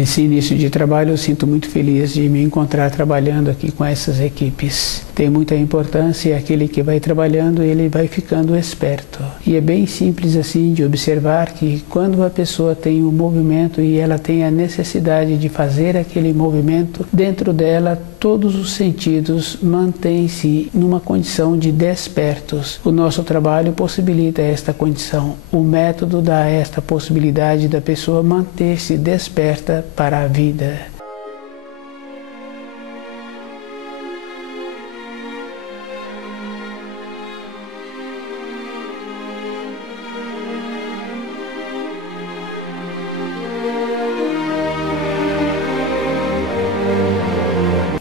Esse início de trabalho eu sinto muito feliz de me encontrar trabalhando aqui com essas equipes. Tem muita importância, aquele que vai trabalhando, ele vai ficando esperto. E é bem simples assim de observar que quando a pessoa tem um movimento e ela tem a necessidade de fazer aquele movimento, dentro dela todos os sentidos mantêm-se numa condição de despertos. O nosso trabalho possibilita esta condição. O método dá esta possibilidade da pessoa manter-se desperta para a vida.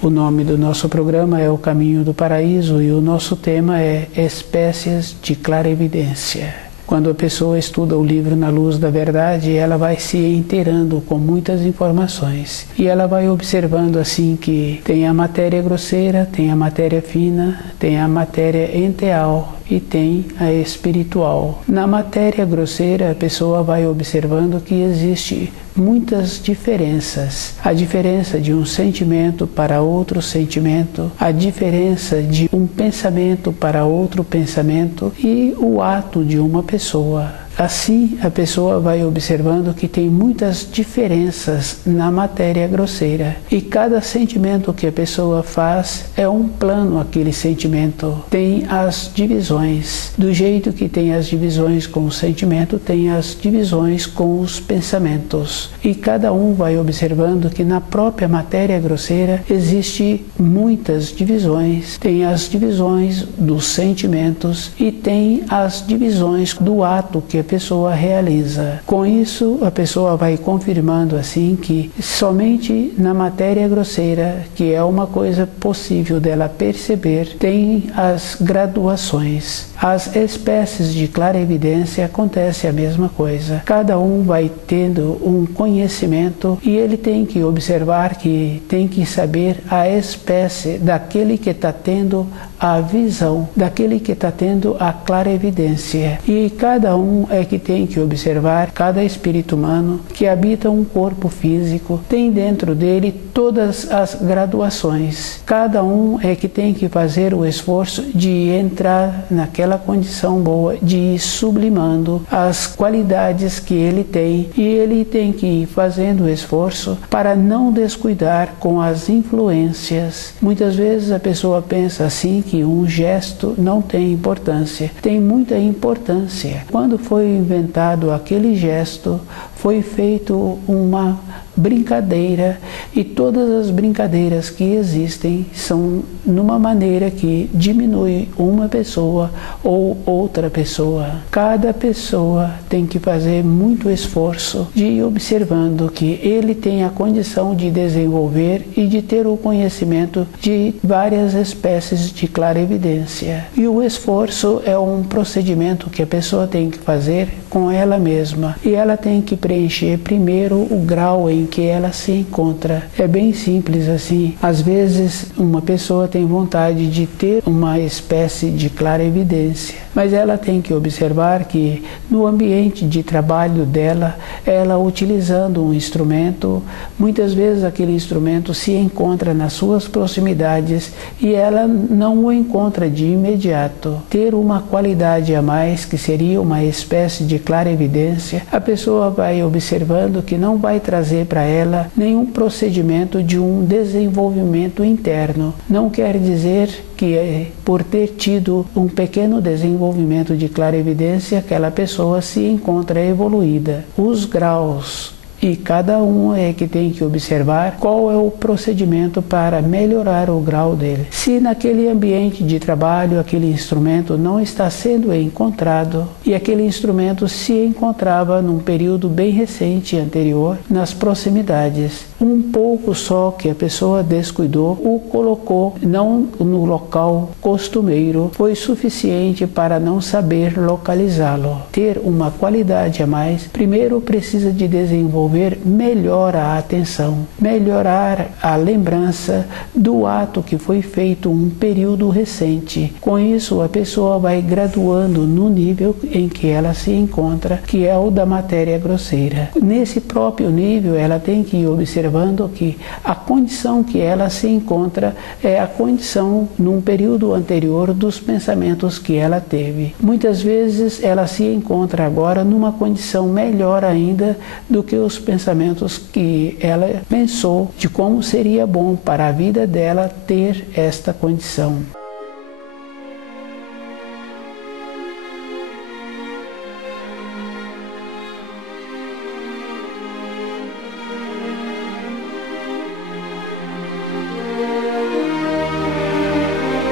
O nome do nosso programa é O Caminho do Paraíso e o nosso tema é Espécies de Clarevidência. Quando a pessoa estuda o livro Na Luz da Verdade, ela vai se inteirando com muitas informações. E ela vai observando assim que tem a matéria grosseira, tem a matéria fina, tem a matéria enteal e tem a espiritual. Na matéria grosseira, a pessoa vai observando que existe muitas diferenças. A diferença de um sentimento para outro sentimento, a diferença de um pensamento para outro pensamento e o ato de uma pessoa. Assim, a pessoa vai observando que tem muitas diferenças na matéria grosseira. E cada sentimento que a pessoa faz é um plano, aquele sentimento. Tem as divisões. Do jeito que tem as divisões com o sentimento, tem as divisões com os pensamentos. E cada um vai observando que na própria matéria grosseira existe muitas divisões. Tem as divisões dos sentimentos e tem as divisões do ato que a pessoa realiza. Com isso, a pessoa vai confirmando assim que somente na matéria grosseira, que é uma coisa possível dela perceber, tem as graduações. As espécies de clarevidência acontece a mesma coisa. Cada um vai tendo um conhecimento e ele tem que observar que tem que saber a espécie daquele que está tendo a visão, daquele que está tendo a clarevidência. E cada um é que tem que observar, cada espírito humano que habita um corpo físico tem dentro dele todas as graduações. Cada um é que tem que fazer o esforço de entrar naquela condição boa, de ir sublimando as qualidades que ele tem, e ele tem que ir fazendo o esforço para não descuidar com as influências. Muitas vezes a pessoa pensa assim que um gesto não tem importância. Tem muita importância. Quando foi inventado aquele gesto, foi feito uma brincadeira, e todas as brincadeiras que existem são numa maneira que diminui uma pessoa ou outra pessoa. Cada pessoa tem que fazer muito esforço de ir observando que ele tem a condição de desenvolver e de ter o conhecimento de várias espécies de clarevidência. E o esforço é um procedimento que a pessoa tem que fazer com ela mesma, e ela tem que preencher primeiro o grau em que ela se encontra. É bem simples assim. Às vezes uma pessoa tem vontade de ter uma espécie de clarevidência, mas ela tem que observar que no ambiente de trabalho dela, ela utilizando um instrumento, muitas vezes aquele instrumento se encontra nas suas proximidades e ela não o encontra de imediato. Ter uma qualidade a mais, que seria uma espécie de clarevidência, a pessoa vai observando que não vai trazer para ela nenhum procedimento de um desenvolvimento interno. Não quer dizer que por ter tido um pequeno desenvolvimento de clarevidência, aquela pessoa se encontra evoluída. Os graus, e cada um é que tem que observar qual é o procedimento para melhorar o grau dele. Se naquele ambiente de trabalho aquele instrumento não está sendo encontrado, e aquele instrumento se encontrava num período bem recente anterior, nas proximidades, um pouco só que a pessoa descuidou, o colocou não no local costumeiro, foi suficiente para não saber localizá-lo. Ter uma qualidade a mais, primeiro precisa de desenvolver desenvolver melhor a atenção, melhorar a lembrança do ato que foi feito um período recente. Com isso, a pessoa vai graduando no nível em que ela se encontra, que é o da matéria grosseira. Nesse próprio nível, ela tem que ir observando que a condição que ela se encontra é a condição num período anterior dos pensamentos que ela teve. Muitas vezes ela se encontra agora numa condição melhor ainda do que os pensamentos que ela pensou de como seria bom para a vida dela ter esta condição.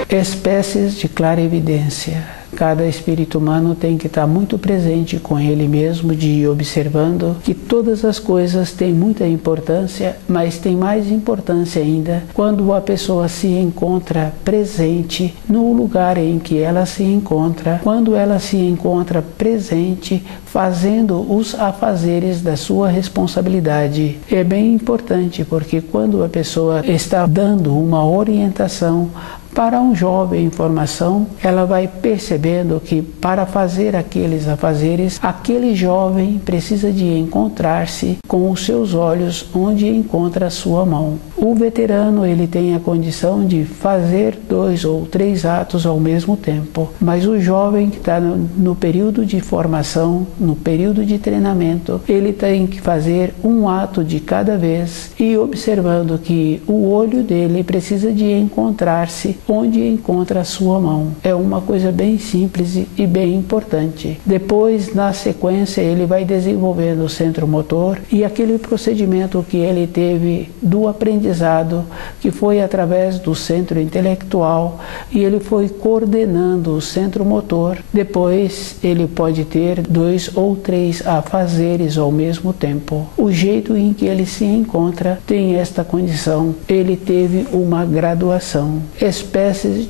Espécies de clarevidência. Cada espírito humano tem que estar muito presente com ele mesmo, de ir observando que todas as coisas têm muita importância, mas tem mais importância ainda quando a pessoa se encontra presente no lugar em que ela se encontra, quando ela se encontra presente fazendo os afazeres da sua responsabilidade. É bem importante porque quando a pessoa está dando uma orientação para um jovem em formação, ela vai percebendo que para fazer aqueles afazeres, aquele jovem precisa de encontrar-se com os seus olhos onde encontra a sua mão. O veterano, ele tem a condição de fazer 2 ou 3 atos ao mesmo tempo, mas o jovem que está no período de formação, no período de treinamento, ele tem que fazer um ato de cada vez e observando que o olho dele precisa de encontrar-se onde encontra a sua mão. É uma coisa bem simples e bem importante. Depois, na sequência, ele vai desenvolvendo o centro motor e aquele procedimento que ele teve do aprendizado, que foi através do centro intelectual, e ele foi coordenando o centro motor. Depois, ele pode ter 2 ou 3 afazeres ao mesmo tempo. O jeito em que ele se encontra tem esta condição. Ele teve uma graduação. Espécies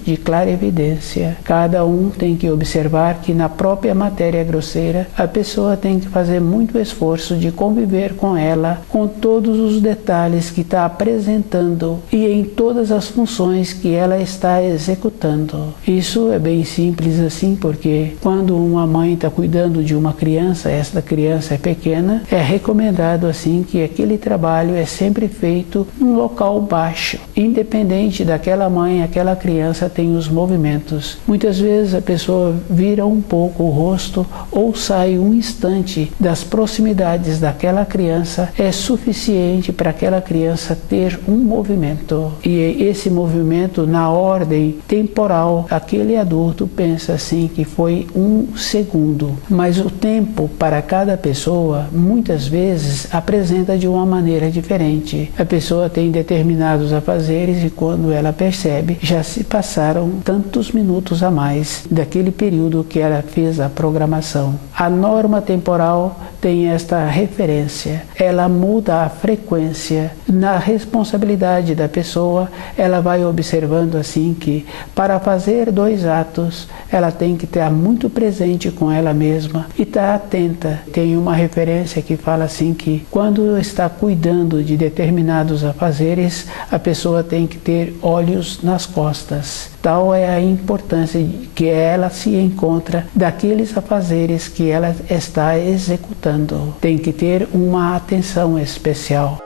de clarevidência. Cada um tem que observar que na própria matéria grosseira a pessoa tem que fazer muito esforço de conviver com ela, com todos os detalhes que está apresentando e em todas as funções que ela está executando. Isso é bem simples assim, porque quando uma mãe está cuidando de uma criança, esta criança é pequena, é recomendado assim que aquele trabalho é sempre feito num local baixo, independente daquela mãe, aquela criança tem os movimentos. Muitas vezes a pessoa vira um pouco o rosto ou sai um instante das proximidades daquela criança, é suficiente para aquela criança ter um movimento. E esse movimento, na ordem temporal, aquele adulto pensa assim que foi 1 segundo. Mas o tempo para cada pessoa, muitas vezes, apresenta de uma maneira diferente. A pessoa tem determinados afazeres e quando ela percebe, já se passaram tantos minutos a mais daquele período que ela fez a programação. A norma temporal tem esta referência, ela muda a frequência. Na responsabilidade da pessoa, ela vai observando assim que para fazer 2 atos, ela tem que estar muito presente com ela mesma e estar atenta. Tem uma referência que fala assim que quando está cuidando de determinados afazeres, a pessoa tem que ter olhos nas costas. Tal é a importância que ela se encontra daqueles afazeres que ela está executando. Tem que ter uma atenção especial.